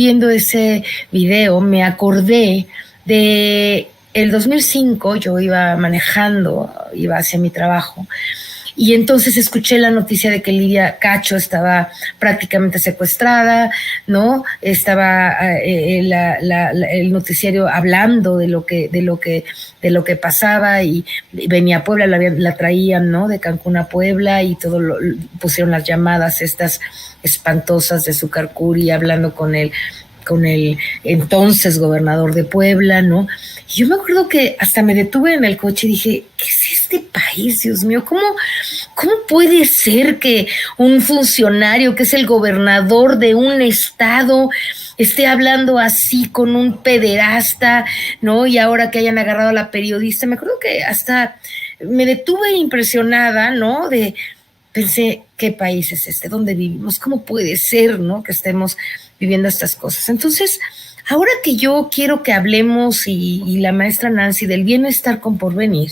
viendo ese video, me acordé de el 2005, yo iba manejando, iba hacia mi trabajo, y entonces escuché la noticia de que Lidia Cacho estaba prácticamente secuestrada, ¿no? Estaba el noticiario hablando de lo que pasaba, y venía a Puebla, la traían, ¿no? De Cancún a Puebla, y pusieron las llamadas estas espantosas de Zúcar Curi hablando con el entonces gobernador de Puebla, ¿no? Y yo me acuerdo que hasta me detuve en el coche y dije, ¿qué es este país, Dios mío? ¿Cómo puede ser que un funcionario que es el gobernador de un estado esté hablando así con un pederasta, ¿no? Y ahora que hayan agarrado a la periodista, me acuerdo que hasta me detuve impresionada, ¿no? Pensé, ¿qué país es este? ¿Dónde vivimos? ¿Cómo puede ser, ¿no? Que estemos viviendo estas cosas. Entonces, ahora que yo quiero que hablemos, y la maestra Nancy, del bienestar con porvenir,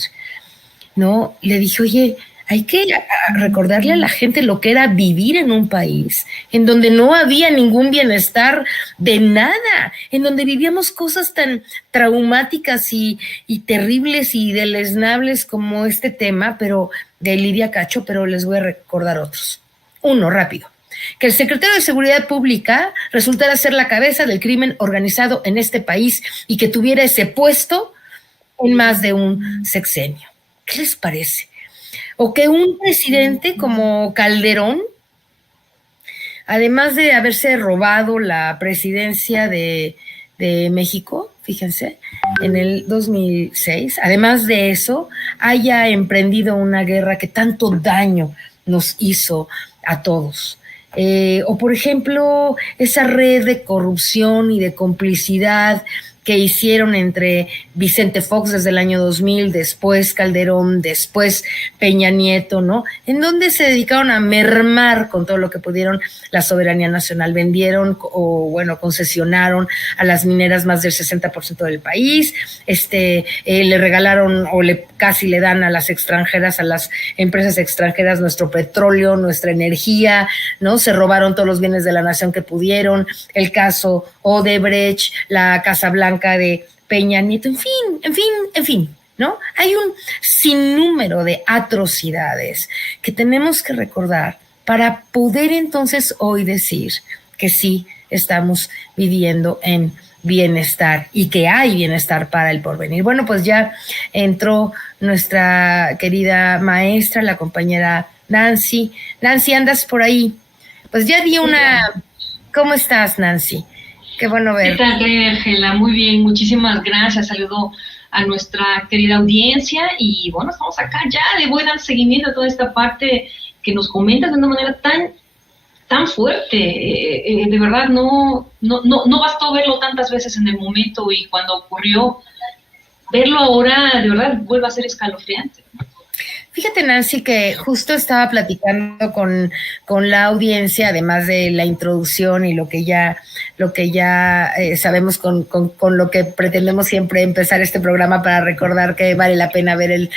¿no? Le dije, oye, hay que recordarle a la gente lo que era vivir en un país en donde no había ningún bienestar de nada, en donde vivíamos cosas tan traumáticas y terribles y deleznables como este tema, pero de Lidia Cacho, pero les voy a recordar otros. Uno, rápido. Que el secretario de Seguridad Pública resultara ser la cabeza del crimen organizado en este país y que tuviera ese puesto en más de un sexenio. ¿Qué les parece? O que un presidente como Calderón, además de haberse robado la presidencia de México, fíjense, en el 2006, además de eso, haya emprendido una guerra que tanto daño nos hizo a todos. O por ejemplo, esa red de corrupción y de complicidad que hicieron entre Vicente Fox desde el año 2000, después Calderón, después Peña Nieto, ¿no? En donde se dedicaron a mermar con todo lo que pudieron la soberanía nacional. Vendieron concesionaron a las mineras más del 60% del país, le regalaron casi le dan a las extranjeras, a las empresas extranjeras, nuestro petróleo, nuestra energía, ¿no? Se robaron todos los bienes de la nación que pudieron, el caso Odebrecht, la Casa Blanca de Peña Nieto, en fin, ¿no? Hay un sinnúmero de atrocidades que tenemos que recordar para poder entonces hoy decir que sí estamos viviendo en bienestar y que hay bienestar para el porvenir. Bueno, pues ya entró nuestra querida maestra, la compañera Nancy. Nancy, ¿andas por ahí? Pues ya di una... ¿Cómo estás, Nancy? Qué bueno verte. ¿Qué tal, Ángela? Muy bien, muchísimas gracias. Saludo a nuestra querida audiencia y bueno, estamos acá ya, le voy a dar seguimiento a toda esta parte que nos comentas de una manera tan fuerte. De verdad, no bastó verlo tantas veces en el momento y cuando ocurrió, verlo ahora, de verdad, vuelve a ser escalofriante. Fíjate, Nancy, que justo estaba platicando con la audiencia, además de la introducción y lo que ya sabemos con lo que pretendemos siempre empezar este programa para recordar que vale la pena ver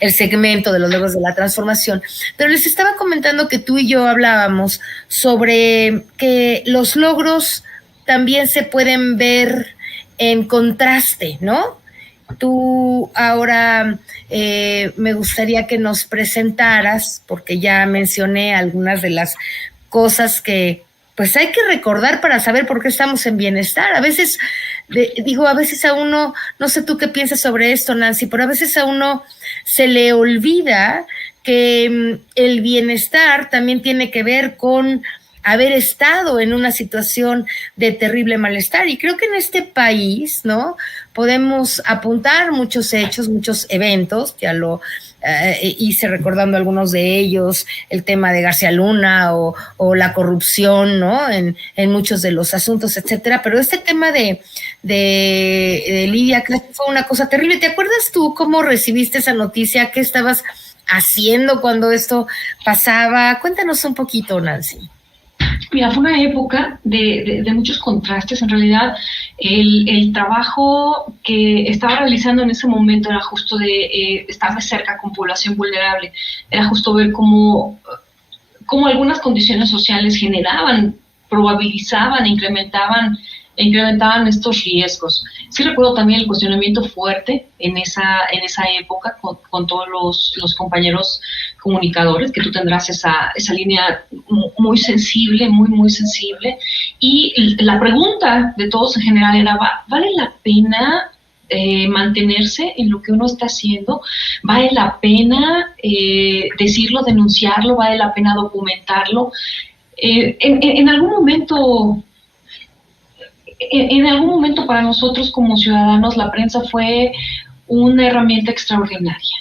el segmento de los logros de la transformación. Pero les estaba comentando que tú y yo hablábamos sobre que los logros también se pueden ver en contraste, ¿no? Tú ahora me gustaría que nos presentaras, porque ya mencioné algunas de las cosas que pues hay que recordar para saber por qué estamos en bienestar. A veces, a veces a uno, no sé tú qué piensas sobre esto, Nancy, pero a veces a uno se le olvida que el bienestar también tiene que ver con haber estado en una situación de terrible malestar. Y creo que en este país, ¿no?, podemos apuntar muchos hechos, muchos eventos, ya lo hice recordando algunos de ellos, el tema de García Luna o la corrupción, ¿no?, en muchos de los asuntos, etcétera. Pero este tema de Lidia fue una cosa terrible. ¿Te acuerdas tú cómo recibiste esa noticia? ¿Qué estabas haciendo cuando esto pasaba? Cuéntanos un poquito, Nancy. Mira, fue una época de muchos contrastes. En realidad, el trabajo que estaba realizando en ese momento era justo de estar de cerca con población vulnerable. Era justo ver cómo algunas condiciones sociales generaban probabilizaban e incrementaban estos riesgos. Sí recuerdo también el cuestionamiento fuerte en esa época con todos los compañeros comunicadores, que tú tendrás esa línea muy sensible, muy sensible. Y la pregunta de todos en general era, ¿vale la pena mantenerse en lo que uno está haciendo? ¿Vale la pena decirlo, denunciarlo? ¿Vale la pena documentarlo? En algún momento para nosotros como ciudadanos la prensa fue una herramienta extraordinaria.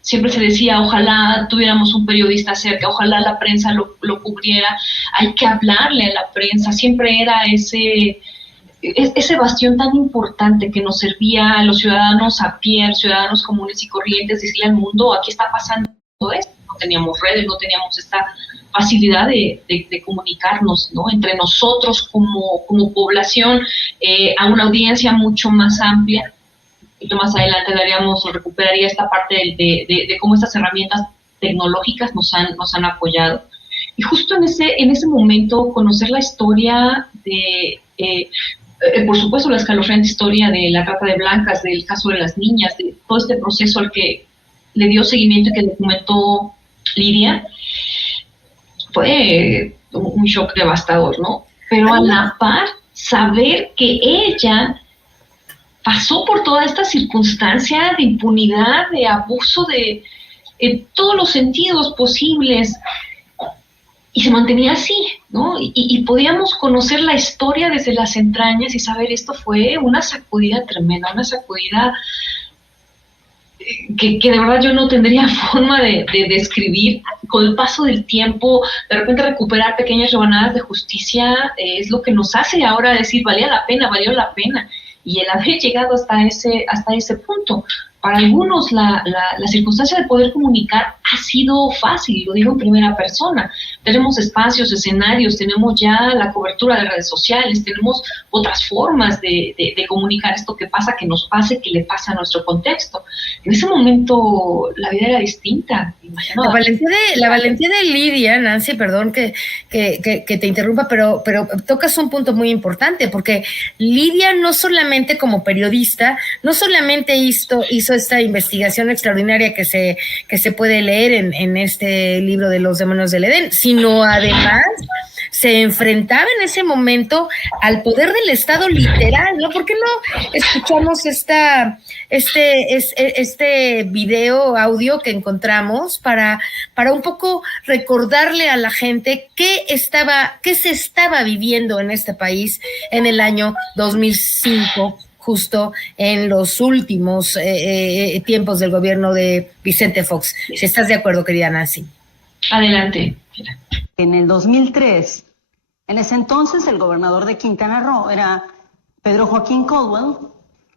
Siempre se decía, ojalá tuviéramos un periodista cerca, ojalá la prensa lo cubriera, hay que hablarle a la prensa, siempre era ese bastión tan importante que nos servía a los ciudadanos a pie, ciudadanos comunes y corrientes, decirle al mundo, aquí está pasando esto. No teníamos redes, no teníamos esta facilidad de comunicarnos, ¿no?, entre nosotros como población a una audiencia mucho más amplia. Y más adelante recuperaría esta parte de cómo estas herramientas tecnológicas nos han apoyado. Y justo en ese momento conocer la historia por supuesto la escalofriante historia de la trata de blancas, del caso de las niñas, de todo este proceso al que le dio seguimiento y que documentó Lidia, fue un shock devastador, ¿no? Pero a la par, saber que ella pasó por toda esta circunstancia de impunidad, de abuso en todos los sentidos posibles, y se mantenía así, ¿no? Y podíamos conocer la historia desde las entrañas y saber, esto fue una sacudida tremenda, una sacudida que de verdad yo no tendría forma de describir. Con el paso del tiempo, de repente recuperar pequeñas rebanadas de justicia es lo que nos hace ahora decir, valió la pena, y el haber llegado hasta ese punto. Para algunos la circunstancia de poder comunicar ha sido fácil, lo digo en primera persona. Tenemos espacios, escenarios, tenemos ya la cobertura de redes sociales, tenemos otras formas de comunicar esto que pasa, que nos pase, que le pasa a nuestro contexto. En ese momento la vida era distinta. La valentía de Lidia, Nancy, perdón que te interrumpa, pero tocas un punto muy importante, porque Lidia no solamente como periodista, no solamente hizo esta investigación extraordinaria que se puede leer en este libro de Los demonios del Edén, sino además se enfrentaba en ese momento al poder del Estado literal, ¿no? ¿Por qué no escuchamos este video, audio que encontramos para un poco recordarle a la gente qué se estaba viviendo en este país en el año 2005, justo en los últimos tiempos del gobierno de Vicente Fox? Si estás de acuerdo, querida Nancy. Adelante. En el 2003, en ese entonces el gobernador de Quintana Roo era Pedro Joaquín Caldwell,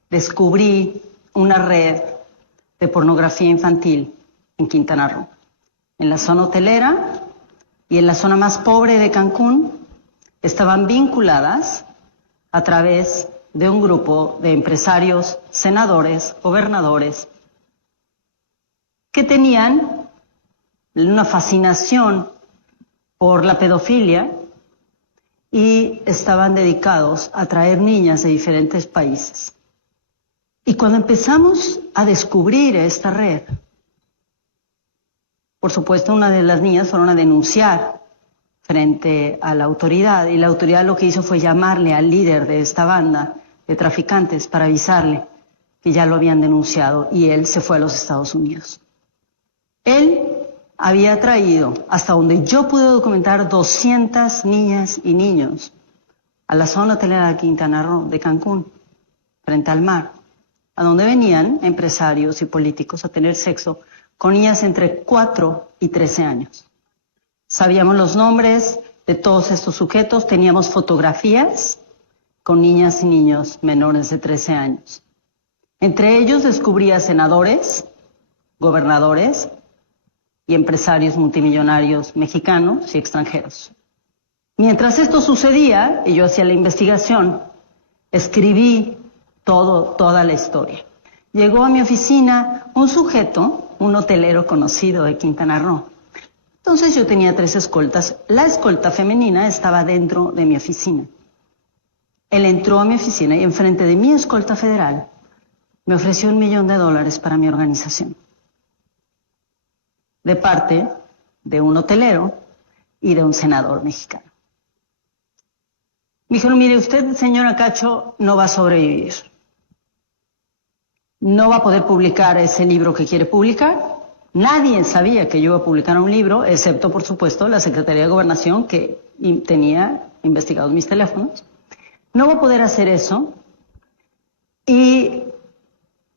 descubrí una red de pornografía infantil en Quintana Roo. En la zona hotelera y en la zona más pobre de Cancún estaban vinculadas a través de un grupo de empresarios, senadores, gobernadores, que tenían una fascinación por la pedofilia y estaban dedicados a traer niñas de diferentes países. Y cuando empezamos a descubrir esta red, por supuesto una de las niñas fueron a denunciar frente a la autoridad, y la autoridad lo que hizo fue llamarle al líder de esta banda de traficantes para avisarle que ya lo habían denunciado, y él se fue a los Estados Unidos. Él había traído, hasta donde yo pude documentar, 200 niñas y niños a la zona hotelera de Quintana Roo, de Cancún, frente al mar, a donde venían empresarios y políticos a tener sexo con niñas entre 4 y 13 años. Sabíamos los nombres de todos estos sujetos, teníamos fotografías con niñas y niños menores de 13 años. Entre ellos descubría senadores, gobernadores y empresarios multimillonarios mexicanos y extranjeros. Mientras esto sucedía y yo hacía la investigación, escribí toda la historia. Llegó a mi oficina un sujeto, un hotelero conocido de Quintana Roo, Entonces yo tenía 3 escoltas. La escolta femenina estaba dentro de mi oficina. Él entró a mi oficina y enfrente de mi escolta federal me ofreció $1 millón para mi organización. De parte de un hotelero y de un senador mexicano. Me dijeron, mire, usted, señora Cacho, no va a sobrevivir. No va a poder publicar ese libro que quiere publicar. Nadie sabía que yo iba a publicar un libro, excepto, por supuesto, la Secretaría de Gobernación, que tenía investigados mis teléfonos. No va a poder hacer eso. Y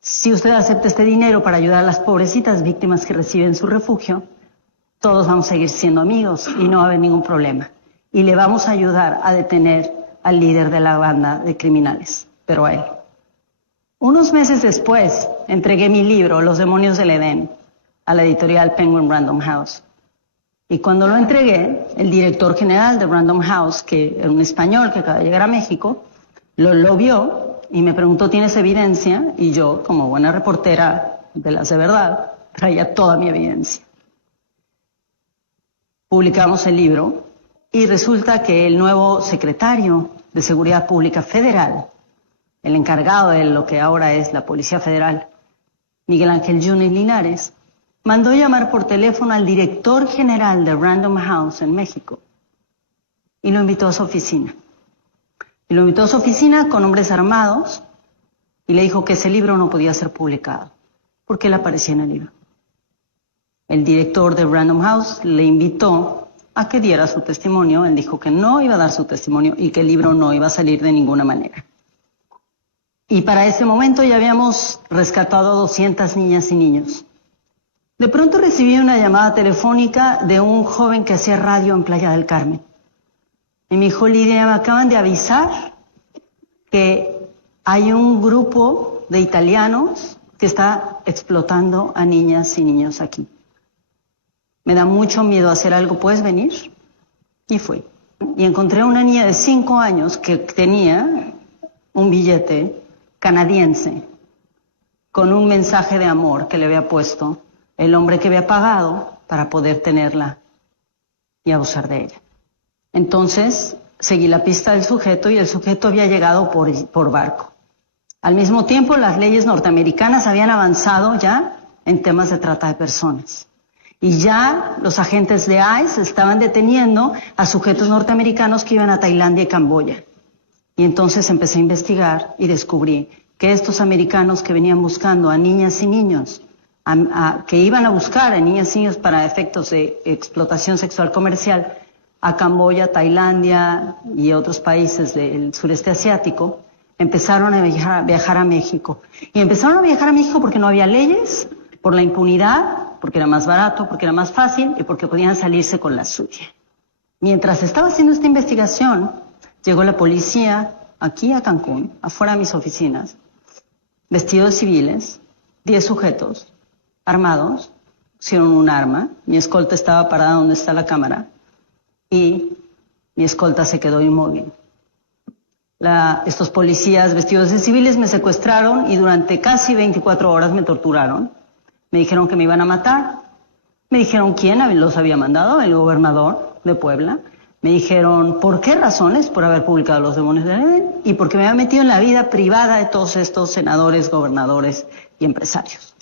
si usted acepta este dinero para ayudar a las pobrecitas víctimas que reciben su refugio, todos vamos a seguir siendo amigos y no va a haber ningún problema. Y le vamos a ayudar a detener al líder de la banda de criminales, pero a él. Unos meses después, entregué mi libro, Los demonios del Edén, a la editorial Penguin Random House. Y cuando lo entregué, el director general de Random House, que era un español que acaba de llegar a México, lo vio y me preguntó, ¿tienes evidencia? Y yo, como buena reportera de las de verdad, traía toda mi evidencia. Publicamos el libro y resulta que el nuevo secretario de Seguridad Pública Federal, el encargado de lo que ahora es la Policía Federal, Miguel Ángel Yunes Linares, mandó llamar por teléfono al director general de Random House en México y lo invitó a su oficina. Y lo invitó a su oficina con hombres armados y le dijo que ese libro no podía ser publicado porque él aparecía en el libro. El director de Random House le invitó a que diera su testimonio. Él dijo que no iba a dar su testimonio y que el libro no iba a salir de ninguna manera. Y para ese momento ya habíamos rescatado a 200 niñas y niños. De pronto recibí una llamada telefónica de un joven que hacía radio en Playa del Carmen. Y me dijo, Lidia, me acaban de avisar que hay un grupo de italianos que está explotando a niñas y niños aquí. Me da mucho miedo hacer algo, ¿puedes venir? Y fui. Y encontré a una niña de 5 años que tenía un billete canadiense con un mensaje de amor que le había puesto el hombre que había pagado para poder tenerla y abusar de ella. Entonces seguí la pista del sujeto y el sujeto había llegado por barco. Al mismo tiempo, las leyes norteamericanas habían avanzado ya en temas de trata de personas. Y ya los agentes de ICE estaban deteniendo a sujetos norteamericanos que iban a Tailandia y Camboya. Y entonces empecé a investigar y descubrí que estos americanos que venían buscando a niñas y niños, que iban a buscar a niñas y niños para efectos de explotación sexual comercial, a Camboya, Tailandia y otros países del sureste asiático, empezaron a viajar a México. Y empezaron a viajar a México porque no había leyes, por la impunidad, porque era más barato, porque era más fácil y porque podían salirse con la suya. Mientras estaba haciendo esta investigación, llegó la policía aquí a Cancún, afuera de mis oficinas, vestidos de civiles, 10 sujetos armados, pusieron un arma, mi escolta estaba parada donde está la cámara y mi escolta se quedó inmóvil. Estos policías vestidos de civiles me secuestraron y durante casi 24 horas me torturaron. Me dijeron que me iban a matar. Me dijeron quién los había mandado, el gobernador de Puebla. Me dijeron por qué razones, por haber publicado Los demonios del Edén y porque me había metido en la vida privada de todos estos senadores, gobernadores y empresarios.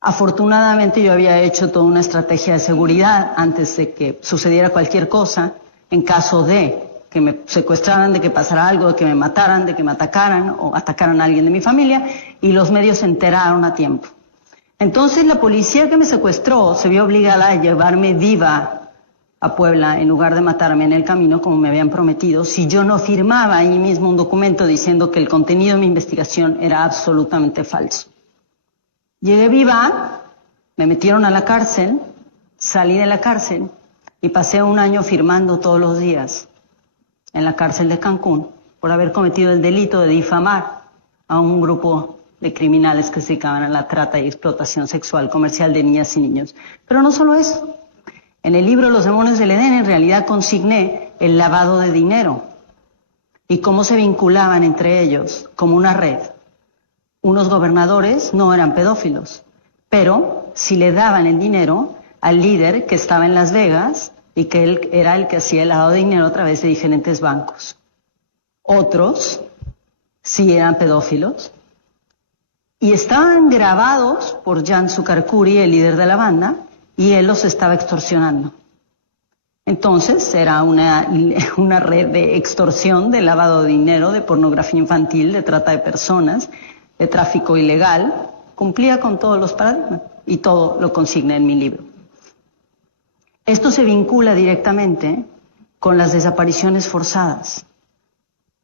Afortunadamente yo había hecho toda una estrategia de seguridad antes de que sucediera cualquier cosa, en caso de que me secuestraran, de que pasara algo, de que me mataran, de que me atacaran o atacaran a alguien de mi familia, y los medios se enteraron a tiempo. Entonces la policía que me secuestró se vio obligada a llevarme viva a Puebla en lugar de matarme en el camino como me habían prometido si yo no firmaba ahí mismo un documento diciendo que el contenido de mi investigación era absolutamente falso. Llegué viva, me metieron a la cárcel, salí de la cárcel y pasé 1 año firmando todos los días en la cárcel de Cancún por haber cometido el delito de difamar a un grupo de criminales que se dedicaban a la trata y explotación sexual comercial de niñas y niños. Pero no solo eso. En el libro Los demonios del Edén en realidad consigné el lavado de dinero y cómo se vinculaban entre ellos como una red. Unos gobernadores no eran pedófilos, pero si le daban el dinero al líder que estaba en Las Vegas y que él era el que hacía el lavado de dinero a través de diferentes bancos. Otros sí eran pedófilos y estaban grabados por Jan Sukarkuri, el líder de la banda, y él los estaba extorsionando. Entonces era una red de extorsión, de lavado de dinero, de pornografía infantil, de trata de personas, de tráfico ilegal. Cumplía con todos los paradigmas y todo lo consigna en mi libro. Esto se vincula directamente con las desapariciones forzadas.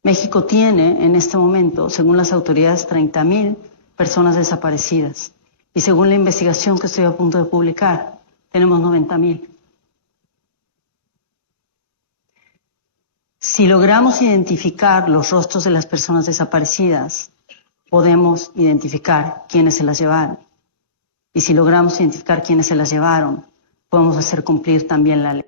México tiene en este momento, según las autoridades, 30,000 personas desaparecidas. Y según la investigación que estoy a punto de publicar, tenemos 90,000. Si logramos identificar los rostros de las personas desaparecidas, podemos identificar quiénes se las llevaron. Y si logramos identificar quiénes se las llevaron, podemos hacer cumplir también la ley.